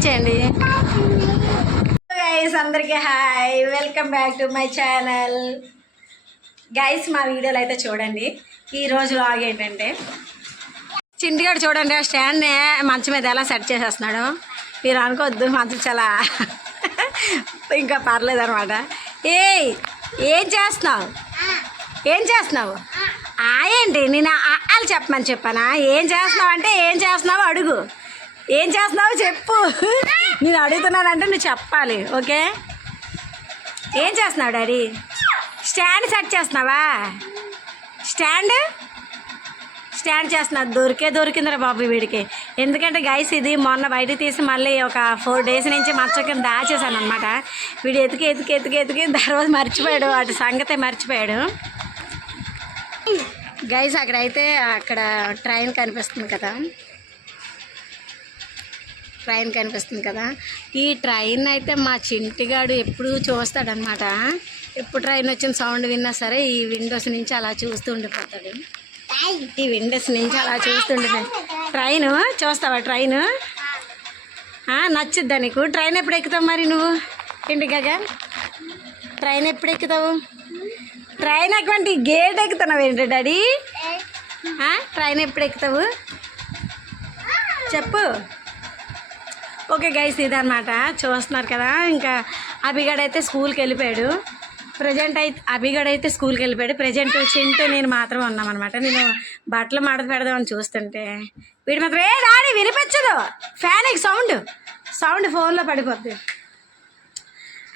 Like చేయండి. Guys అందరికీ hi, welcome back to my channel. Guys మా వీడియోలు అయితే చూడండి. ఈరోజు వ్లాగ్ ఏంటంటే చింటిగాడు చూడండి ఆ స్టాండ్ని మంచం మీద ఎలా సెట్ చేసేస్తున్నాడు. మీరు అనుకోవద్దు మంచం చాలా ఇంకా పర్లేదు అనమాట. ఏం చేస్తున్నావు ఏంటి నేను వాళ్ళు చెప్పమని చెప్పానా? ఏం చేస్తున్నావు అంటే ఏం చేస్తున్నావు అడుగు. ఏం చేస్తున్నావు చెప్పు. నేను అడుగుతున్నానంటే నువ్వు చెప్పాలి. ఓకే, ఏం చేస్తున్నావు డాడీ? స్టాండ్ సెట్ చేస్తున్నావా? స్టాండ్ చేస్తున్నావు. దొరికిందిరా బాబు వీడికి. ఎందుకంటే గైస్ ఇది మొన్న బయట తీసి మళ్ళీ ఒక 4 days నుంచి మంచం కింద దాచేసాను అనమాట. వీడు ఎతికి తర్వాత మర్చిపోయాడు, వాటి సంగతే మర్చిపోయాడు. గైస్ అక్కడ ట్రైన్ కనిపిస్తుంది కదా, ఈ ట్రైన్ అయితే మా చింటిగాడు ఎప్పుడు చూస్తాడనమాట. ఎప్పుడు ట్రైన్ వచ్చిన సౌండ్ విన్నా సరే ఈ విండోస్ నుంచి అలా చూస్తూ ఉండిపోతాడు. ట్రైన్ చూస్తావా? ట్రైన్ నచ్చుద్దా నీకు? ట్రైన్ ఎప్పుడు ఎక్కుతావు మరి నువ్వు? ఇంటికాగా ట్రైన్ ఎప్పుడు ఎక్కుతావు? ట్రైన్ ఎక్కవంటి గేట్ ఎక్కుతున్నావు ఏంటి డాడీ? ట్రైన్ ఎప్పుడు ఎక్కుతావు చెప్పు. ఓకే గైస్ ఇదన్నమాట, చూస్తున్నారు కదా. ఇంకా అభిగాడైతే స్కూల్కి వెళ్ళిపోయాడు. అభిగాడైతే స్కూల్కి వెళ్ళిపోయాడు. ప్రజెంట్ చింటూ నేను మాత్రం ఉన్నామన్నమాట. నేను బట్టలు మడత పెడదామని చూస్తుంటే వీడి మాత్రం రాడి వినిపించదు. ఫ్యాన్కి సౌండ్ ఫోన్లో పడిపోద్ది.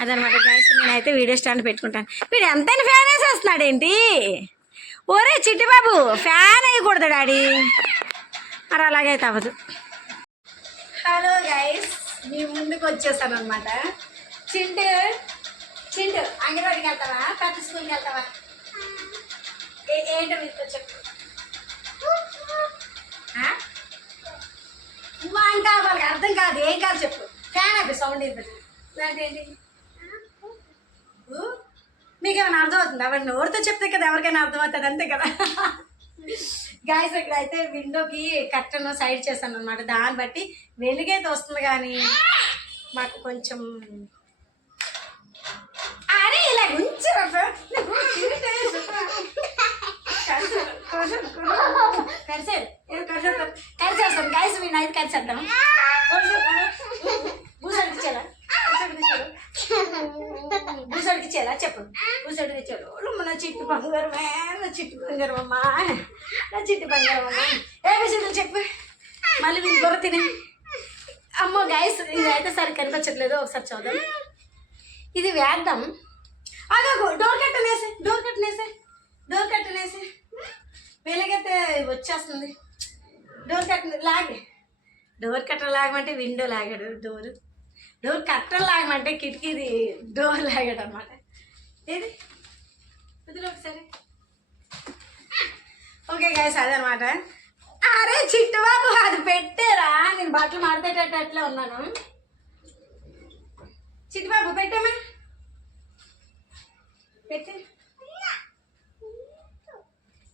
అదనమాట గైస్. నేనైతే వీడియో స్టాండ్ పెట్టుకుంటాను. వీడు ఎంతైనా ఫ్యాన్ వేసేస్తున్నాడు ఏంటి? ఓరే చిట్టిబాబు ఫ్యాన్ వేయకూడదు డాడీ. మరి అలాగైతే అవ్వదు. హలో గైస్, మీ ముందుకు వచ్చేసాను అనమాట. చింటూ అంగన్వాడికి వెళ్తావా? పెద్ద స్కూల్కి వెళ్తావా? ఏంటో మీకు చెప్పు. అంటే వాళ్ళకి అర్థం కాదు. ఏం కాదు చెప్పు. ఫ్యాన్ అయిపోయి సౌండ్ అయిపోతుంది. అంటే ఏంటి మీకేమైనా అర్థమవుతుంది? ఎవరి నోరుతో చెప్తే కదా ఎవరికైనా అర్థమవుతుంది, అంతే కదా. గాయస్ ఇక్కడైతే విండోకి కర్టన్ సైడ్ చేశాను అనమాట. దాన్ని బట్టి వెలుగైతే వస్తుంది, కానీ మాకు కొంచెం అరే ఇలా ఉంచారు కరిచేస్తాం గాయస్. వీడిని అయితే కరిచేద్దాం. బూసడికిచ్చేలా చెప్పు. బూసడికిచ్చాడు నా చిట్టు బంగారమే, నా చిట్టు బంగారమ్మా, నా చిట్టు బంగారమ్మా. ఏ విషయం చెప్పు. మళ్ళీ వీళ్ళు బుర్ర తినే. అమ్మో గైస్ ఇదైతే సరే కనిపించట్లేదు. ఒకసారి చూద్దాం. ఇది వేద్దాం. అగో డోర్ కట్టనేసి వెలుగైతే వచ్చేస్తుంది. డోర్ కట్టను లాగమంటే విండో లాగాడు. డోర్ కట్టను లాగమంటే కిటికీది డోర్ లాగాడు అనమాట. ఏది వదిలే ఒకసారి. ఓకే గైస్ అదనమాట. అరే చిట్టుబాబు అది పెట్టారా? నేను బట్టలు మాడతేటట్టు అట్లా ఉన్నాను. చిట్టుబాబు పెట్టామా?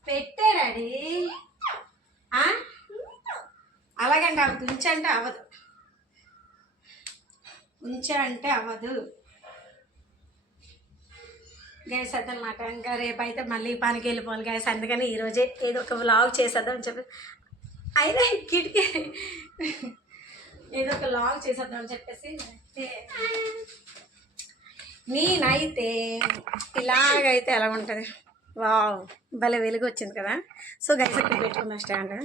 పెట్టాడాడి. అలాగంటే అవి ఉంచంటే అవ్వదు. గైస్ అదనమాట. ఇంకా రేపైతే మళ్ళీ పనికి వెళ్ళిపోవాలి గైస్. అందుకని ఈరోజే ఏదో ఒక వ్లాగ్ చేసేద్దాం అని చెప్పి అయినా కిటికీ ఏదో ఒక వ్లాగ్ చేసేద్దాం అని చెప్పేసి నేనైతే ఇలాగైతే ఎలా ఉంటుంది. వావ్ భలే వెలుగు వచ్చింది కదా. సో గైస్ ఇక్కడ పెట్టుకున్నా స్టాండ్.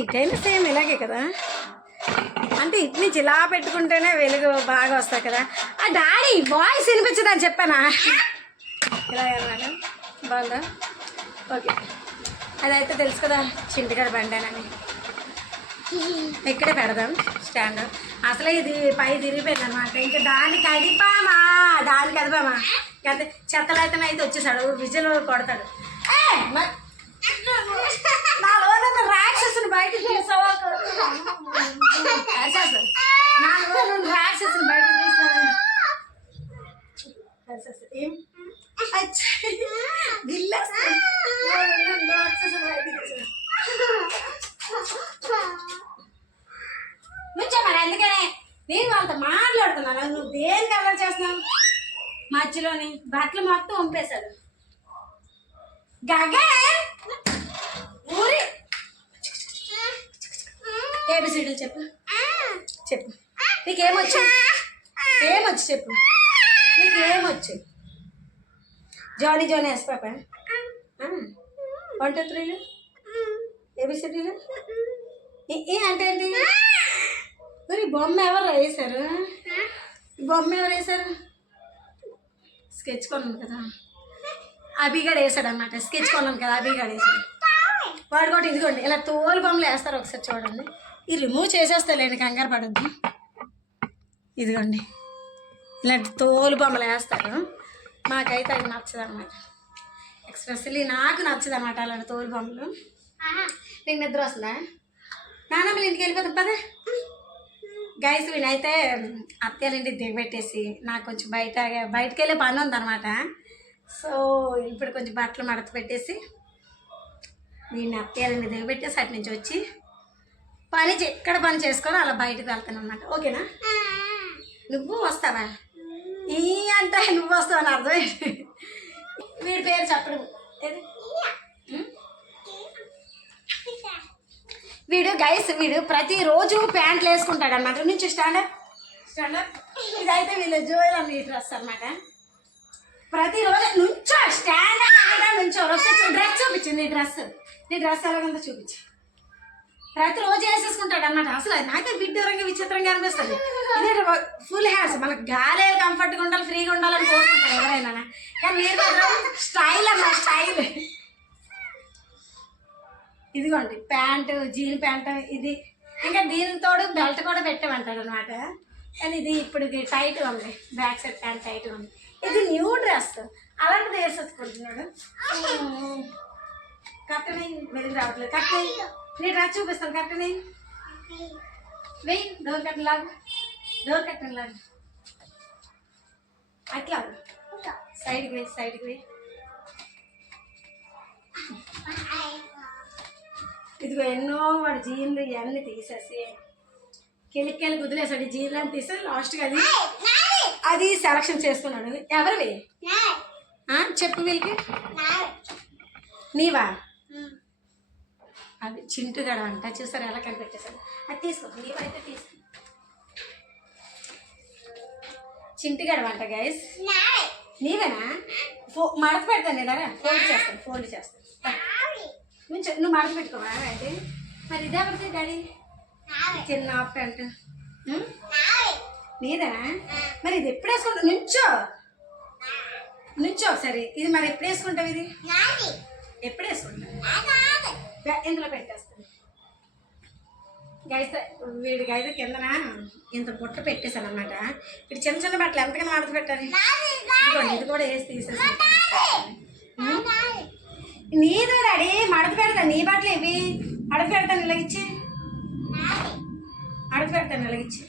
ఇటైనా సేమ్ ఇలాగే కదా. అంటే ఇటు నుంచి ఇలా పెట్టుకుంటేనే వెలుగు బాగా వస్తాయి కదా. ఆ డాడీ వాయిస్ వినిపించదని చెప్పానా? ఇలా అన్నాను. బాగుందా? ఓకే అదైతే తెలుసు కదా చింటిగాడు బండానని. ఇక్కడే పెడదాం స్టాండ్. అసలే ఇది పై తిరిగిపోయింది అనమాట. ఇంకా దాన్ని కదిపామా అంటే చెత్తలైతేనే అయితే వచ్చేసాడు. విజిల్ కొడతాడు. రాక్షసుని బయట తీసావా? రాక్షసుని బయట తీసావా? నుంచో మరి అందుకనే మధ్యలోని బట్టలు మొత్తం వంపేశాడు. గగన్ ఊరి ఏబిసిడీలు చెప్పు చెప్పు. నీకేమొచ్చు? ఏమొచ్చు చెప్పు. నీకేమొచ్చు? జానీ జానీ ఎస్ పాప 1 2 3 ఏబిసిడీలు ఏ అంటే ఏంటి? మరి బొమ్మ ఎవరు వేశారు? బొమ్మ ఎవరు వేశారు? స్కెచ్ కొన్నాను కదా, అభిగాడు వేసాడు అనమాట. స్కెచ్ కొన్నాను కదా, అభిగాడు వేసాడు. వాడు కూడా ఇదిగోండి ఇలా తోలు బొమ్మలు వేస్తారు. ఒకసారి చూడండి. ఈ రిమూవ్ చేసేస్తాలేండి, కంగారు పడద్దు. ఇదిగోండి ఇలాంటి తోలు బొమ్మలు వేస్తారు. మాకైతే అది నచ్చదు అనమాట. ఎక్స్పెషల్లీ నాకు నచ్చదు అనమాట అలాంటి తోలు బొమ్మలు. నీకు నిద్ర వస్తుందా? నాన్నమ్మలు ఇంటికి వెళ్ళిపోతాం పదే. గైస్ వీనైతే అత్తయ్య ఇంటికి దిగబెట్టేసి నాకు కొంచెం బయటకు వెళ్ళే పని ఉందన్నమాట. సో ఇప్పుడు కొంచెం బట్టలు మడత పెట్టేసి వీడిని అత్తయ్య ఇంటికి దిగబెట్టేసి అటు నుంచి వచ్చి ఎక్కడ పని చేసుకొని అలా బయటకు వెళ్తాను అనమాట. ఓకేనా? నువ్వు వస్తావా? ఈ అంటే నువ్వు వస్తావు అని అర్థమైంది. వీడి పేరు చెప్పడు. వీడు ప్రతిరోజు ప్యాంట్లు వేసుకుంటాడు అనమాట. నుంచి స్టాండప్ ఇదైతే వీళ్ళ జోయల్ అన్న ఈ డ్రెస్ అనమాట. ప్రతిరోజు నుంచో స్టాండప్ అనగా నుంచో డ్రెస్ చూపించు. నీ డ్రెస్ ఎలాగంతా చూపించు. ప్రతిరోజు వేసేసుకుంటాడు అనమాట. అసలు నాకే విడ్డూరంగా విచిత్రంగా అనిపిస్తుంది. ఇదే ఫుల్ హ్యాండ్స్, మనకు గాలి కంఫర్ట్గా ఉండాలి, ఫ్రీగా ఉండాలని కోరుకుంటారు ఎవరైనా. కానీ మీరు మాత్రం స్టైల్ అన్న స్టైల్. ఇదిగోండి ప్యాంటు, జీన్ ప్యాంటు ఇది. ఇంకా దీనితో బెల్ట్ కూడా పెట్టామంటాడు అనమాట. కానీ ఇది ఇప్పుడు టైట్గా ఉంది, బ్యాక్ సైడ్ ప్యాంట్ టైట్గా ఉంది. ఇది న్యూ డ్రెస్, అలాంటిది వేసేసుకుంటున్నాడు. కరెక్ట్నే వెలిగి రావట్లేదు. కరెక్ట్నే నీ డ్రెస్ చూపిస్తాను. కరెక్ట్నే వెయ్యి. డోర్ కట్టన్ లాగు అట్లా సైడ్కి వెయ్యి. ఇదిగో ఎన్నో వాడు జీన్లు ఇవన్నీ తీసేసి కెలిక్కెళ్ళి కుదిలేసాడు. ఈ జీన్లు అని తీసి లాస్ట్గా అది సెలక్షన్ చేసుకున్నాడు. ఎవరివి చెప్పు వీళ్ళకి? నీవా? అది చింటుగడ అంట. చూసారు ఎలా కనిపెట్టేశాడు. అది తీసుకో, నీవైతే తీసుకో. చింటుగడ అంట గైస్. నీవేనా? మడత పెడతాను ఇలాగా, ఫోల్డ్ చేస్తాను. నువ్వు మడత పెట్టుకోవా? అయితే మరి ఇదే పడుతుంది డాడీ. చిన్న హాఫ్ ప్యాంట్ నీదేనా? మరి ఇది ఎప్పుడు వేసుకుంటావు? నుంచో ఒకసారి. ఇది మరి ఎప్పుడు వేసుకుంటావు? ఇది ఎప్పుడు వేసుకుంటావు? ఇందులో పెట్టేస్తాను గైస్. వీడికి అయితే కిందన ఇంత బుట్ట పెట్టేశాను అనమాట. వీడు చిన్న చిన్న బట్టలు ఎంతకన్నా మడత పెట్టాలి. ఇదిగోండి ఇది కూడా వేసి తీసేసి. నీదే డాడీ, మడత పెడతాను. నీ బట్టలు ఇవి మడత పెడతాను. ఇలాగిచ్చి మడత పెడతాను. ఇలాగిచ్చి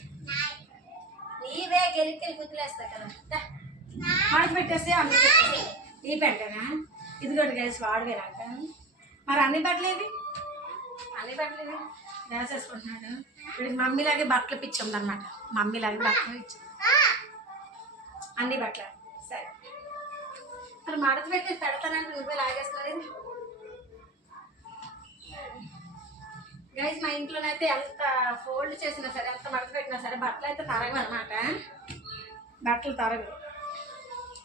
నీవే గెలికెళ్ళి గుర్తులేస్తా కదా. మడత పెట్టేస్తే అన్ని పెట్టేసి. నీ పెట్టానా? ఇదిగోండి గైస్ వాడివే రాక. మరి అన్ని బట్టలు ఇవి వేసేసుకుంటున్నాడు. వీడికి మమ్మీలాగే బట్టలు పిచ్చింది అనమాట. మమ్మీలాగే బట్టలు ఇచ్చింది అన్ని బట్టలు. సరే మరి మడత పెట్టి పెడతానంటే నువ్వే లాగేస్తున్నాడు. గైస్ మా ఇంట్లోనైతే ఎంత ఫోల్డ్ చేసినా సరే, ఎంత మడత పెట్టినా సరే బట్టలు అయితే తరగవు అనమాట. బట్టలు తరగవు.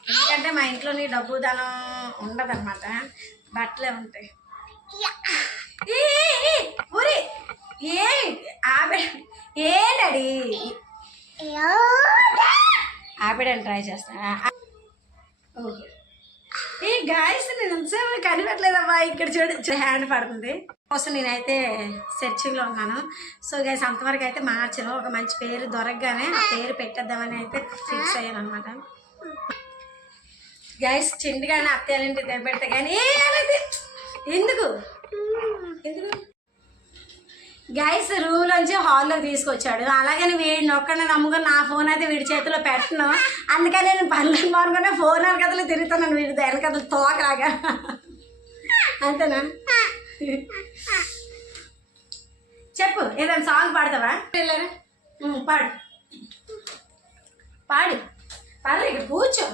ఎందుకంటే మా ఇంట్లోని డబ్బు ధనం ఉండదన్నమాట, బట్టలే ఉంటాయి. ఊరి ఏంటడి ఆపేయడానికి ట్రై చేస్తా. ఓకే ఈ గాయస్ నేను ఎంతసేపు కనిపెట్టలేదమ్మా. ఇక్కడ చూడ హ్యాండ్ పడుతుంది కోసం నేనైతే సెర్చింగ్లో ఉన్నాను. సో గైస్ అంతవరకు అయితే మార్చాను. ఒక మంచి పేరు దొరకగానే ఆ పేరు పెట్టేద్దామని అయితే ఫిక్స్ అయ్యాను అనమాట. గైస్ చిండిగానే అత్తయ్యాలంటే పెడితే కానీ ఎందుకు గైస్ రూమ్లోంచి హాల్లోకి తీసుకొచ్చాడు. అలాగని వీడిని ఒక్కడిని నమ్ముకొని నా ఫోన్ అయితే వీడి చేతిలో పెట్టను. అందుకని నేను పనులు మానుకునే ఫోన్ వెనకతలు తిరుగుతున్నాను. వీడి వెనకతలు తోకలాగా. అంతేనా? చెప్పు ఏదైనా సాంగ్ పాడతావా? పాడు పర్లేదు ఇక్కడ కూర్చో.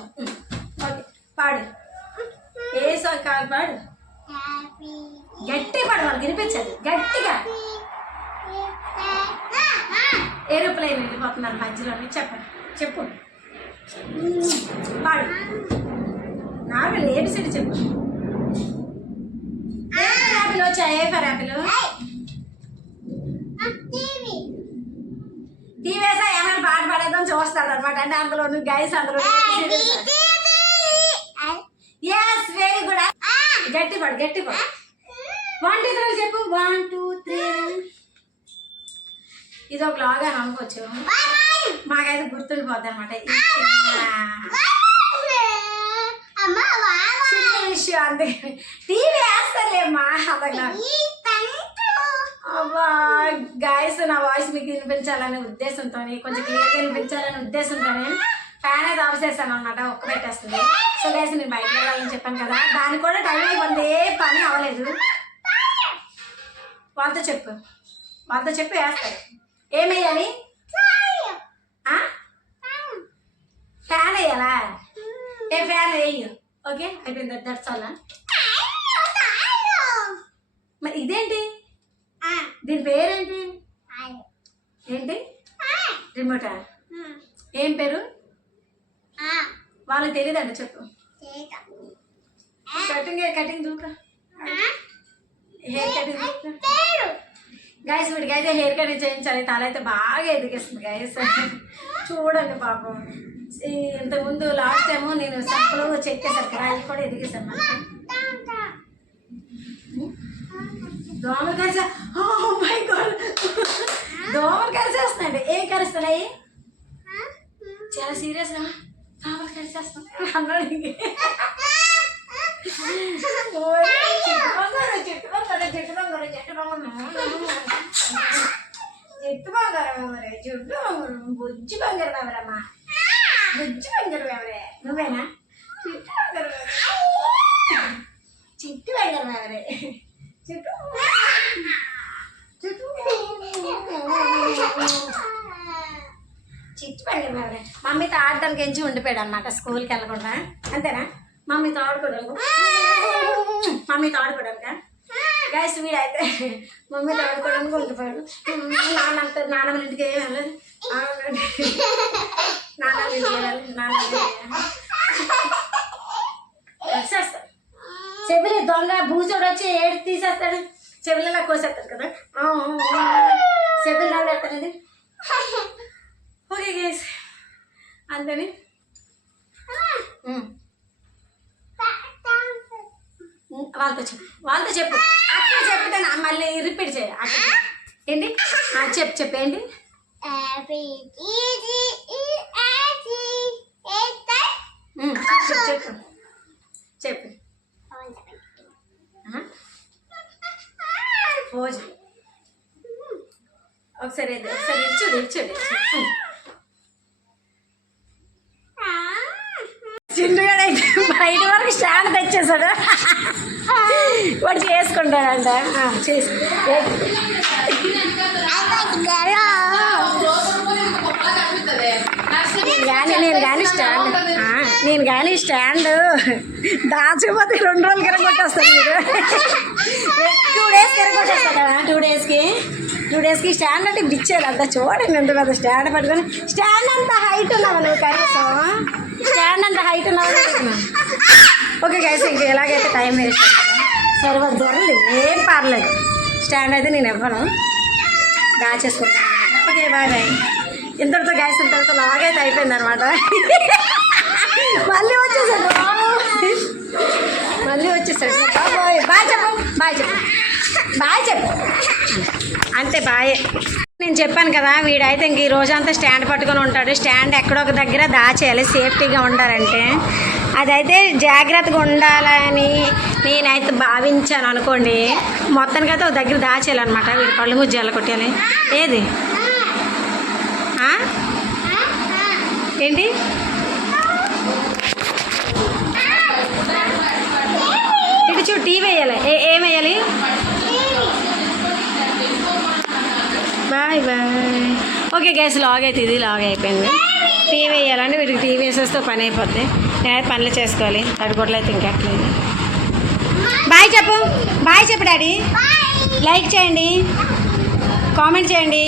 ఓకే పాడు. ఏ సాంగ్ కావాలి పాడు. గట్టిగా పాడు, వాళ్ళకి వినిపించదు గట్టిగా. ఏరోప్లేన్ వెళ్ళిపోతున్నారు మధ్యలో. చెప్పండి, చెప్పు పాడు. నార్మల్ ఏబిసిడి చెప్పు. ఏ ఫర్ యాపిల్ వచ్చా? ఏ ఫర్ యాపిల్ టీవీసా ఏమైనా పాట పాడేద్దాం చూస్తాడు అనమాట. అంటే అందులో గైస్ అందులో ఎస్ వెరీ గుడ్. గట్టి పాడు, గట్టి పాడు. 1 2 3 చెప్పు. 1 2 3. ఇది ఒక లాగా అనుకోవచ్చు, మాకైతే గుర్తుండిపోద్ది అనమాట. చిన్న విషయం అందుకే టీవీ వేస్తాలేమ్మా. అబ్బా గాయస్, నా వాయిస్ మీకు వినిపించాలనే ఉద్దేశంతో, కొంచెం క్లియర్గా వినిపించాలనే ఉద్దేశంతో ఫ్యాన్ అయితే ఆఫ్ చేస్తాను అనమాట. ఒక్క పెట్టేస్తుంది. సో గైస్, నేను బయటకు వెళ్ళాలని చెప్పాను కదా, దానికి కూడా టైం అయిపోయింది. ఏ పని అవ్వలేదు. వాళ్ళతో చెప్పు, వాళ్ళతో చెప్పి వేస్తారు. ఏమేయాలి? ఫ్యాన్ వేయాలా? ఏ ఫ్యాన్ వేయు. ఓకే అయిపోయింది. That's all. మరి ఇదేంటి, దీని పేరేంటి? ఏంటి? రిమోటా? ఏం పేరు? వాళ్ళకి తెలియదండి, చెప్పు. కటింగ్ దూక, హెయిర్ కటింగ్ దూక. గైస్ వీడికి అయితే హెయిర్ కటింగ్ చేయించాలి. తల అయితే బాగా ఎదిగేస్తుంది గైస్. చూడండి పాపం. ఇంతకుముందు లాస్ట్ టైము నేను సంపలు చెక్కేసాను కదా, అవి కూడా ఎదిగేసాను. దోమలు కలిసి, ఓ మై గాడ్, దోమలు కలిసేస్తున్నాయండి. ఏం కలుస్తున్నాయి? చాలా సీరియస్గా దోమలు కలిసేస్తున్నాయి అన్నాడు. జట్టు బంగారం ఎవరే? జుట్టు బుజ్జి బంగారం ఎవరమ్మా? బుజ్జి బంగారం ఎవరే? నువ్వేనా? చిట్టు బంగారం ఎవరే? చిట్టు బంగారం ఎవరే? చిట్టు చిట్టు చిట్టు బంగారం ఎవరే? మమ్మీతో ఆడడానికి ఎంచి ఉండిపోయాడు అనమాట, స్కూల్కి వెళ్ళకుండా. అంతేనా? మమ్మీతో ఆడుకోవడానికి, మమ్మీతో ఆడుకోవడానిక గైస్. వీడైతే మమ్మీతో ఆడుకోవడానికి ఉండిపోయాడు. నాన్నమ్మ ఇంటికి ఏమి వెళ్ళదు. నాన్నమ్మ ఇంటికి వెళ్ళాలి. వచ్చేస్తాడు. చెవిలి దొంగ భూచోడు వచ్చి ఏడు తీసేస్తాడు. చెవిలిలా కోసేస్తాడు కదా, చెవిలి నవ్వుతాడు. ఓకే గైస్, అంతేని. వాళ్ళతో చెప్పు, వాళ్ళతో చెప్పు. అక్కడ చెప్తే మళ్ళీ రిపీట్ చేయ. ఏంటి చెప్పు ఏంటి? చెప్పు చెప్పు. పోజు ఒకసారి ఇచ్చుడు. చిన్నగాడైతే బయట వరకు స్టాండ్ తెచ్చేసాడు. వాడు చేసుకుంటాడంట. నేను కానీ స్టాండ్ దాచకపోతే 2 రోజులు కిరగొట్టేస్తాను. మీరు 2 డేస్ కిరగొట్టేస్తాను కదా. 2 డేస్కి స్టాండ్ అంటే ఇప్పుడు ఇచ్చేది అంత. చూడండి ఎంత పెద్ద స్టాండ్ పట్టుకొని. స్టాండ్ అంత హైట్ ఉన్నావు నువ్వు, కనీసం స్టాండ్ అంత హైట్ ఉన్నావు. ఓకే గైస్, ఇంక ఎలాగైతే టైం వేస్ట్ సర్వర్ జరగలేదు, ఏం పర్లేదు. స్టాండ్ అయితే నేను ఇవ్వను, దాచేసుకుంటాను. Okay bye bye. ఇంతటితో గైస్, ఇంతటితో లాగైతే అయిపోయింది అనమాట. మళ్ళీ వచ్చేసాడు. బాయ్ చెప్పు. అంతే బాయ్. నేను చెప్పాను కదా, వీడైతే ఇంక ఈ రోజంతా స్టాండ్ పట్టుకొని ఉంటాడు. స్టాండ్ ఎక్కడో ఒక దగ్గర దాచేయాలి, సేఫ్టీగా ఉండాలంటే. అదైతే జాగ్రత్తగా ఉండాలని నేనైతే భావించాను అనుకోండి. మొత్తానికైతే ఒక దగ్గర దాచేయాలన్నమాట. వీడి పళ్ళు ముజ్జాల కొట్టాలి. ఏది ఏంటి? ఇటు చూడు, టీవీ వేయాలి. ఏం వేయాలి? Bye bye. Okay guys, log అయితే ఇది లాగ్ అయిపోయింది. టీవీ వేయాలంటే వీటికి టీ వేసేస్తే పని అయిపోద్ది. నేను పనులు చేసుకోవాలి. తడిగొడ్లు అయితే ఇంకెట్లేదు. బాయ్ చెప్పు, బాయ్ చెప్పు డాడీ. లైక్ చేయండి, కామెంట్ చేయండి,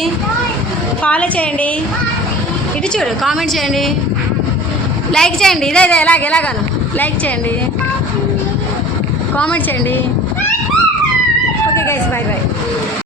ఫాలో చేయండి. ఇటు చూడు, కామెంట్ చేయండి, లైక్ చేయండి. ఇదే ఎలాగాను లైక్ చేయండి, కామెంట్ చేయండి. Okay guys, bye bye.